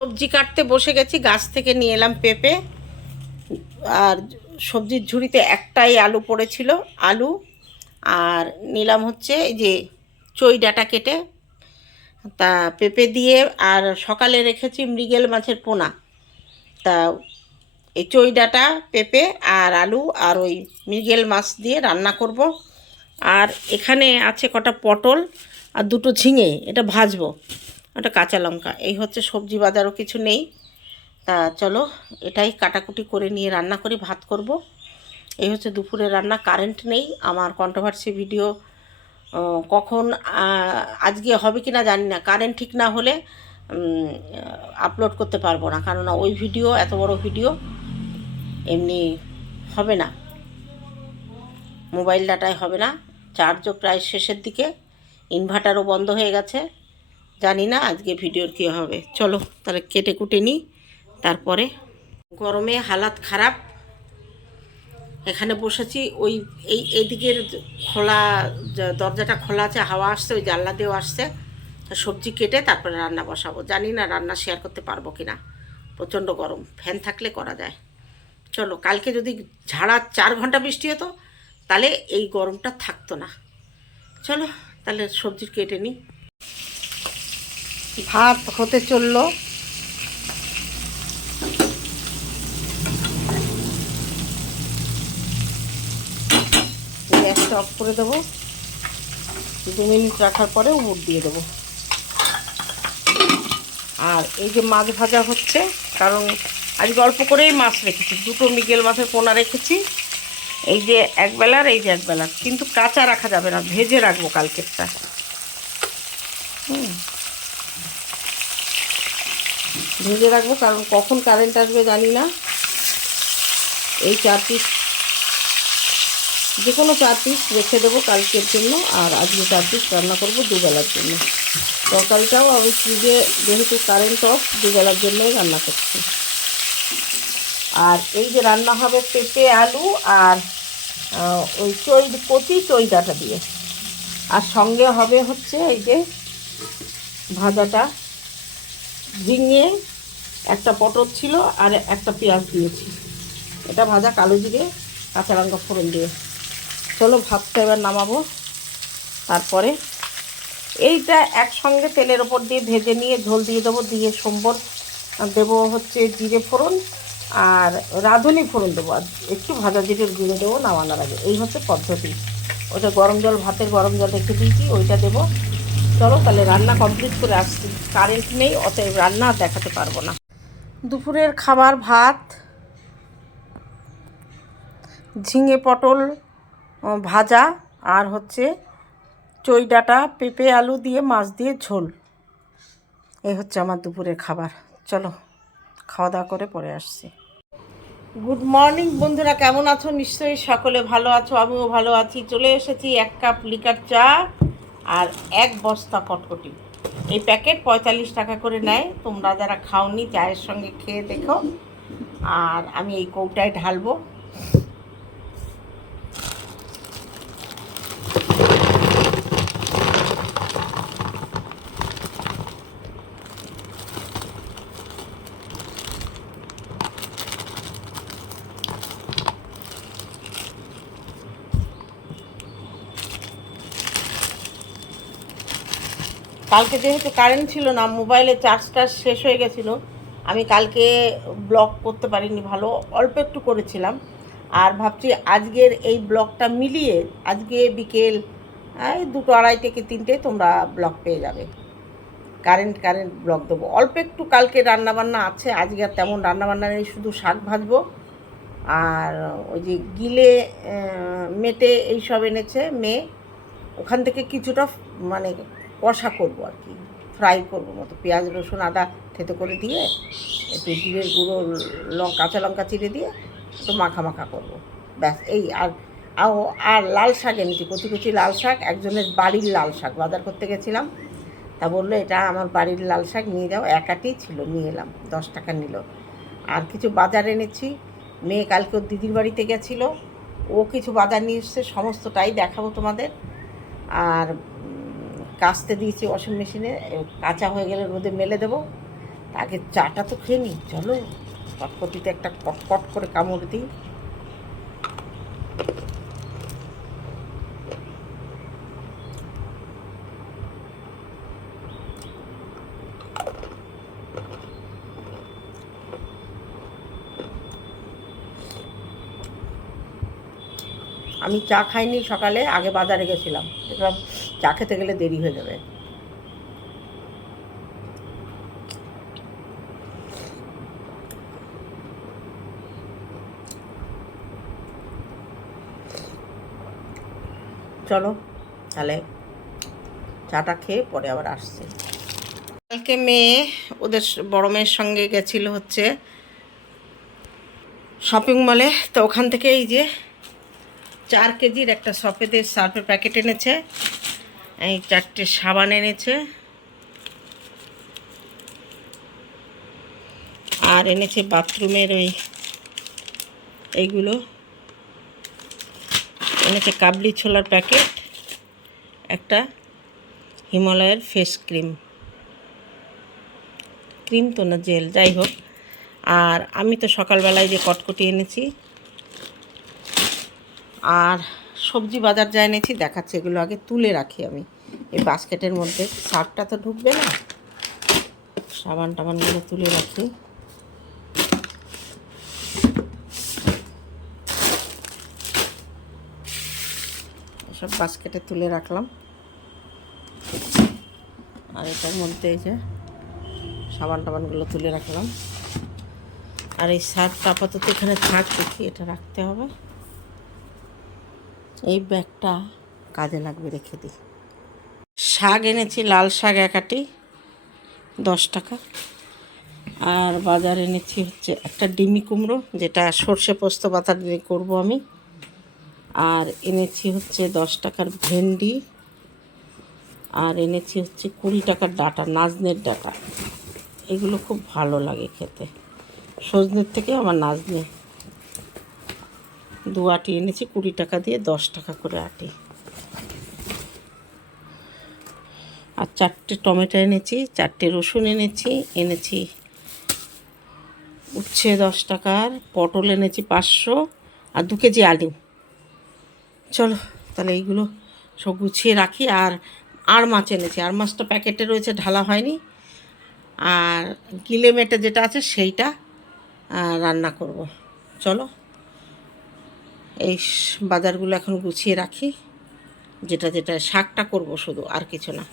সবজি কাটতে বসে গেছি, গাছ থেকে নিয়ে এলাম পেঁপে। আর সবজির ঝুড়িতে একটাই আলু পড়েছিল, আলু। আর নিলাম হচ্ছে এই যে চই ডাটা কেটে। তা পেঁপে দিয়ে আর সকালে রেখেছি মৃগেল মাছের পোনা। তা এই চই ডাটা, পেঁপে আর আলু আর ওই মৃগেল মাছ দিয়ে রান্না করব। আর এখানে আছে কটা পটল আর দুটো ঝিঙে, এটা ভাজবো। একটা কাঁচা লঙ্কা। এই হচ্ছে সবজি বাজারও কিছু নেই। তা চলো, এটাই কাটাকুটি করে নিয়ে রান্না করে ভাত করব। এই হচ্ছে দুপুরে রান্না, কারেন্ট নেই। আমার কন্ট্রোভার্সি ভিডিও কখন আজকে হবে কি না জানি না। কারেন্ট ঠিক না হলে আপলোড করতে পারব না। কেননা ওই ভিডিও এত বড় ভিডিও এমনি হবে না। মোবাইল ডাটায় হবে না। চার্জও প্রায় শেষের দিকে। ইনভার্টারও বন্ধ হয়ে গেছে। জানি না আজকে ভিডিওর কী হবে। চলো তাহলে কেটে কুটে নিই। তারপরে গরমে হালাত খারাপ। এখানে বসেছি, ওই এই এদিকের খোলা দরজাটা খোলা আছে, হাওয়া আসছে, ওই জানলা দিয়েও আসছে। সবজি কেটে তারপরে রান্না বসাবো। জানি না রান্না শেয়ার করতে পারব কি না প্রচণ্ড গরম ফ্যান থাকলে করা যায়। চলো, কালকে যদি ঝাড়া চার ঘণ্টা বৃষ্টি হতো, তাহলে এই গরমটা থাকতো না। চলো, তাহলে সবজি কেটে নিই। ভাত হতে চলল। গ্যাসটা অফ করে দেবো। দু মিনিট রাখার পরে উমুর দিয়ে দেবো। আর এই যে মাছ ভাজা হচ্ছে, কারণ আজকে অল্প করেই মাছ রেখেছি, দুটো মিগেল মাছের পোনা রেখেছি। এই যে একবেলার এই যে একবেলার কিন্তু কাঁচা রাখা যাবে না, ভেজে রাখব কালকেরটা। হুম। ভেজে রাখব, কারণ কখন কারেন্ট আসবে জানি না। এই চার পিস যে কোনো চার পিস রেখে দেবো কালকের জন্য, আর আজকে চার পিস রান্না করব দুবেলার জন্য। তরকারিটাও আমি ফ্রিজে, যেহেতু কারেন্ট অফ দুবেলার জন্যই রান্না করছি। আর এই যে রান্না হবে পেঁপে, আলু আর ওই চই কচি চই ডাঁটা দিয়ে। আর সঙ্গে হবে হচ্ছে এই যে ভাজাটা, ঝিঙে একটা পটল ছিল আর একটা পেঁয়াজ দিয়েছি। এটা ভাজা কালো জিরে, কাঁচা লঙ্কা ফোড়ন দিয়ে। চলো ভাতটা এবার নামাবো। তারপরে এইটা একসঙ্গে তেলের ওপর দিয়ে ভেজে নিয়ে ঝোল দিয়ে দেবো, দিয়ে সম্বর দেবো হচ্ছে জিরে ফোড়ন আর রাঁধুনি ফোড়ন দেবো। আর একটু ভাজা জিরের গুঁড়ো দেবো নামানোর আগে। এই হচ্ছে পদ্ধতি। ওটা গরম জল, ভাতের গরম জল রেখে দিয়েছি, ওইটা দেবো। চলো তাহলে রান্না কমপ্লিট করে আসছি। কারেন্ট নেই, অতএব রান্না দেখাতে পারব না। দুপুরের খাবার, ভাত, ঝিঙে পটল ভাজা আর হচ্ছে চই ডাঁটা, পেঁপে, আলু দিয়ে, মাছ দিয়ে ঝোল। এই হচ্ছে আমার দুপুরের খাবার। চলো খাওয়া দাওয়া করে পরে আসছি। গুড মর্নিং বন্ধুরা, কেমন আছো? নিশ্চয়ই সকলে ভালো আছো, আমিও ভালো আছি। চলে এসেছি এক কাপ লিকার চা আর এক বস্তা কটকটি। এই প্যাকেট পঁয়তাল্লিশ টাকা করে নেয়। তোমরা যারা খাওনি, চায়ের সঙ্গে খেয়ে দেখো। আর আমি এই কৌটায় ঢালবো। কালকে যেহেতু কারেন্ট ছিল না মোবাইলে চার্জ চার্জটা শেষ হয়ে গেছিল, আমি কালকে ব্লগ করতে পারিনি ভালো, অল্প একটু করেছিলাম। আর ভাবছি আজকের এই ব্লগটা মিলিয়ে আজকে বিকেল, এই দুটো আড়াই থেকে তিনটে তোমরা ব্লগ পেয়ে যাবে। কারেন্ট কারেন্ট ব্লগ দেবো। অল্প একটু কালকে রান্নাবান্না আছে, আজকে আর তেমন রান্নাবান্না নেই, শুধু শাক ভাজবো। আর ওই যে গিলে মেটে এইসব এনেছে, মেয়ে। ওখান থেকে কিছুটা মানে কষা করব আর কি। ফ্রাই করব মতো পেঁয়াজ, রসুন, আদা থেতো করে দিয়ে, একটু জিরের গুঁড়ো লঙ্কা কাঁচা লঙ্কা চিড়ে দিয়ে একটু মাখা মাখা করব। ব্যাস, এই আর আর লাল শাক এনেছি, কচি কচি লাল শাক, একজনের বাড়ির লাল শাক। বাজার করতে গেছিলাম, তা বলল, এটা আমার বাড়ির লাল শাক, নিয়ে যাও। একাটি ছিল, নিয়ে এলাম, দশ টাকা নিল। আর কিছু বাজার এনেছি, মেয়ে কালকে ওর দিদির বাড়িতে গেছিল, ও কিছু বাজার নিয়ে এসছে, সমস্তটাই দেখাবো তোমাদের। আর কাচতে দিয়েছি ওয়াশিং মেশিনে কাঁচা হয়ে গেলে রোদে মেলে দেবো। আগে চাটা তো খেয়ে নিই চলো কটকটিতে একটা কটকট করে কামড় দিই। আমি চা খাইনি সকালে, আগে বাজারে গেছিলাম। দেখলাম চা খেতে গেলে দেরি হয়ে যাবে। চলো, তাহলে চাটা খেয়ে পরে আবার আসছি। কালকে মেয়ে ওদের বড় মেয়ের সঙ্গে গেছিল হচ্ছে শপিং মলে তো ওখান থেকে এই যে চার কেজির একটা সফেদের সার্ফের প্যাকেট এনেছে। এই চারটে সাবান এনেছে। আর এনেছে বাথরুমের ওই এইগুলো এনেছে কাবলি ছোলার প্যাকেট, একটা হিমালয়ের ফেস ক্রিম। ক্রিম তো না জেল, যাই হোক। আর আমি তো সকালবেলায় যে কটকটি এনেছি আর সবজি বাজার যা এনেছি, দেখাচ্ছে, এগুলো আগে তুলে রাখি আমি। এই বাস্কেটের মধ্যে সারটা তো ঢুকবে না? সাবান টাবানগুলো তুলে রাখি। এসব বাস্কেটে তুলে রাখলাম। আর এটার মধ্যে এই যে সাবান টাবানগুলো তুলে রাখলাম। আর এই সারটা আপাতত এখানে থাক দেখি, এটা রাখতে হবে। এই ব্যাগটা কাজে লাগবে রেখে দিই। শাক এনেছি, লাল শাক একাটি দশ টাকা। আর বাজার এনেছি হচ্ছে একটা ডিমি কুমড়ো, যেটা সর্ষে পোস্ত পাতা দিয়ে করব আমি। আর এনেছি হচ্ছে দশ টাকার ভেন্ডি। আর এনেছি হচ্ছে কুড়ি টাকার ডাটা, নাজনের ডাটা। এগুলো খুব ভালো লাগে খেতে। সজনের থেকে আমার নাজনে দু আটি এনেছি, কুড়ি টাকা দিয়ে দশ টাকা করে আটি। আর চারটে টমেটো এনেছি, চারটে রসুন এনেছি এনেছি উচ্ছে দশ টাকার, পটল এনেছি পাঁচশো আর দু কেজি আলু। চলো, তাহলে এইগুলো সব গুছিয়ে রাখি। আর আর মাছ এনেছি, আর মাছটা প্যাকেটে রয়েছে, ঢালা হয়নি। আর গিলে মেটে যেটা আছে, সেইটা রান্না করব। চলো। এই বাজারগুলো এখন গুছিয়ে রাখি। যেটা যেটা শাকটা করব শুধু, আর কিছু না।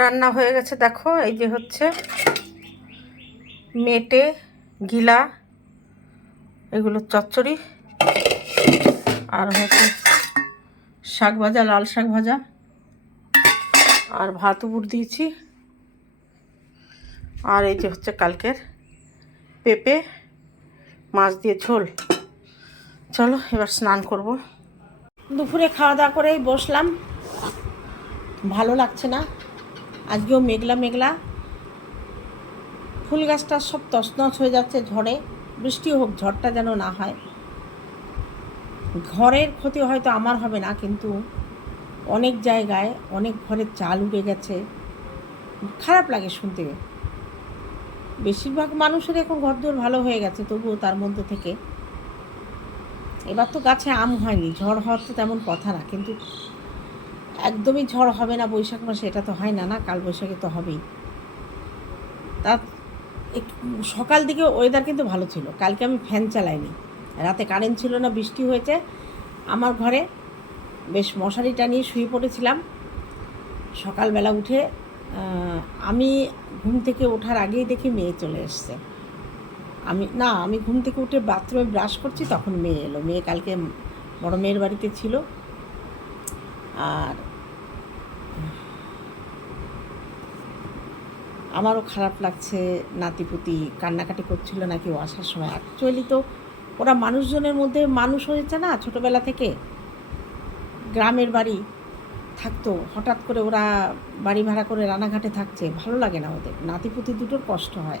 রান্না হয়ে গেছে, দেখো, এই যে হচ্ছে মেটে, গিলা, এগুলো চচ্চড়ি, আর হচ্ছে শাক ভাজা, লাল শাক ভাজা, আর ভাত উপর দিয়েছি। আর এই যে হচ্ছে কালকের পেঁপে মাছ দিয়ে ঝোল। চলো, এবার স্নান করব। দুপুরে খাওয়া দাওয়া করেই বসলাম। ভালো লাগছে না। আজকেও মেঘলা মেঘলা। ফুল গাছটা সব তছনছ হয়ে যাচ্ছে ঝড়ে। বৃষ্টি হোক, ঝড়টা যেন না হয়। ঘরের ক্ষতি হয়তো আমার হবে না, কিন্তু অনেক জায়গায় অনেক ঘরের চাল উড়ে গেছে। খারাপ লাগে শুনতে। বেশিরভাগ মানুষের এখন ঘরদোর ভালো হয়ে গেছে, তবুও তার মধ্যে থেকে। এবার তো গাছে আম হয়নি, ঝড় হওয়ার তো তেমন কথা না, কিন্তু একদমই ঝড় হবে না বৈশাখ মাসে, এটা তো হয় না না কাল বৈশাখে তো হবেই। তা সকাল দিকে ওয়েদার কিন্তু ভালো ছিল, কালকে আমি ফ্যান চালাইনি। রাতে কারেন্ট ছিল না, বৃষ্টি হয়েছে, আমার ঘরে বেশ মশারি টানিয়ে শুয়ে পড়েছিলাম। সকালবেলা উঠে আমি ঘুম থেকে ওঠার আগেই দেখি মেয়ে চলে এসছে। আমি, না, আমি ঘুম থেকে উঠে বাথরুমে ব্রাশ করছি, তখন মেয়ে এলো। মেয়ে কালকে বড় মেয়ের বাড়িতে ছিল। আর আমারও খারাপ লাগছে, নাতিপুতি কান্নাকাটি করছিল নাকি ও আসার সময়। অ্যাকচুয়ালি তো ওরা মানুষজনের মধ্যে মানুষ হয়েছে না ছোটোবেলা থেকে। গ্রামের বাড়ি। থাকতো, হঠাৎ করে ওরা বাড়ি ভাড়া করে রানাঘাটে থাকছে, ভালো লাগে না ওদের। নাতিপুতি দুটোর কষ্ট হয়।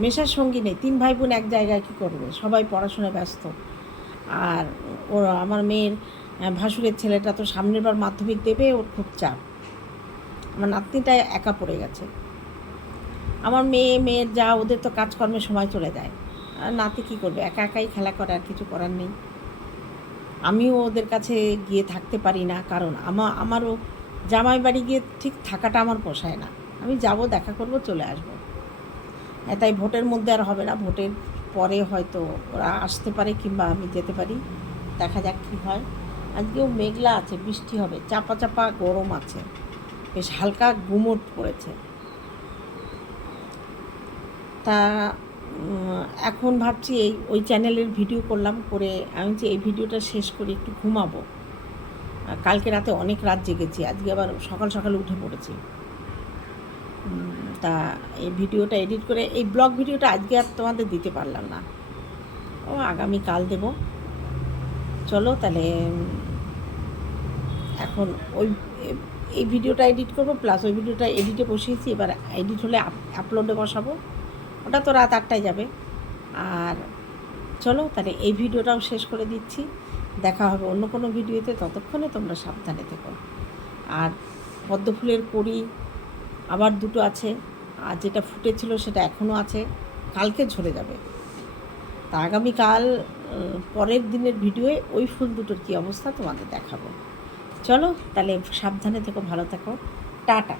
মেশার সঙ্গী নেই, তিন ভাই বোন এক জায়গায় কী করবে? সবাই পড়াশোনায় ব্যস্ত। আর ওর আমার মেয়ের ভাসুরের ছেলেটা তো সামনের বার মাধ্যমিক দেবে, ওর খুব চাপ। আমার নাতনিটা একা পড়ে গেছে। আমার মেয়ে, মেয়ের যা, ওদের তো কাজকর্মে সময় চলে যায়। আর নাতি কী করবে? একা একাই খেলা করে, আর কিছু করার নেই। আমিও ওদের কাছে গিয়ে থাকতে পারি না, কারণ আমা, আমারও জামাই বাড়ি গিয়ে ঠিক থাকাটা আমার পোষায় না। আমি যাব, দেখা করব, চলে আসব। হ্যাঁ তাই ভোটের মধ্যে আর হবে না। ভোটের পরে হয়তো ওরা আসতে পারে কিংবা আমি যেতে পারি। দেখা যাক কী হয়। আজকেও মেঘলা আছে, বৃষ্টি হবে, চাপা চাপা গরম আছে। বেশ হালকা গুমট পড়েছে। তা এখন ভাবছি এই, ওই চ্যানেলের ভিডিও করলাম, করে আমি যে এই ভিডিওটা শেষ করে একটু ঘুমাবো। কালকে রাতে অনেক রাত জেগেছি, আজকে আবার সকাল সকাল উঠে পড়েছি। তা এই ভিডিওটা এডিট করে, এই ব্লগ ভিডিওটা আজকে আর তোমাদের দিতে পারলাম না। ও, আগামী কাল দেব। চলো তাহলে এখন ওই, এই ভিডিওটা এডিট করব প্লাস ওই ভিডিওটা এডিটে বসিয়েছি, এবার এডিট হলে আপলোডে বসাবো। ওটা তো রাত আটটায় যাবে। আর চলো তাহলে এই ভিডিওটাও শেষ করে দিচ্ছি। দেখা হবে অন্য কোনো ভিডিওতে, ততক্ষণে তোমরা সাবধানে থেকো। আর পদ্ম ফুলের কড়ি আবার দুটো আছে। আর যেটা ফুটেছিল সেটা এখনও আছে। কালকে ঝরে যাবে। তা আগামীকাল পরের দিনের ভিডিওয়ে ওই ফুল দুটোর কী অবস্থা তোমাদের দেখাবো। চলো তাহলে সাবধানে থেকো, ভালো থেকো। টাটা।